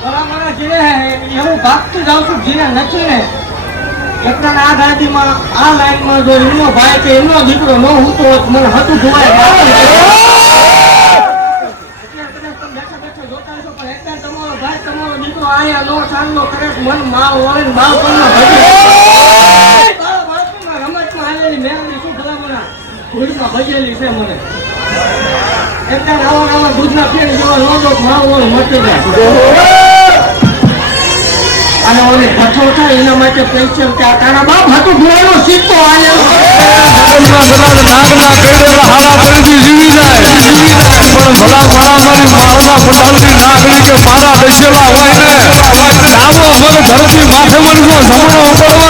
બરાબર જીવે એવું ભાગતું જાઉં છું જીને નથી ને એટલા આ ગાડીમાં આ લાઈનમાં જો એમનો ભાઈ કે એમનો દીકરો ન હું તો મને હતું જોવાય તમારો ભાઈ તમારો દીકરો આયા નો ચાંદલો કરે મન માવ વળે માવ પણ રમતમાં આવેલી મેળવી શું ભલામણા ભૂલમાં ભજેલી છે મને એટલે આવા દૂધના ફેર જેવા લોડો માવ વળે મટી જાય અને ઓલી ભઠ્ઠો થાય એના માટે સ્પેશિયલ કે તારા બાપ હતું ધોવાનો સિક્કો આવેલો નાગના કઈડેલા હારા તરીકે જીવી જાય પણ ભલા મારા મારા પઠાણની નાગરી કે મારા દશેલા હોય ને આવો મગ ધરતી માથે મનનો જમણો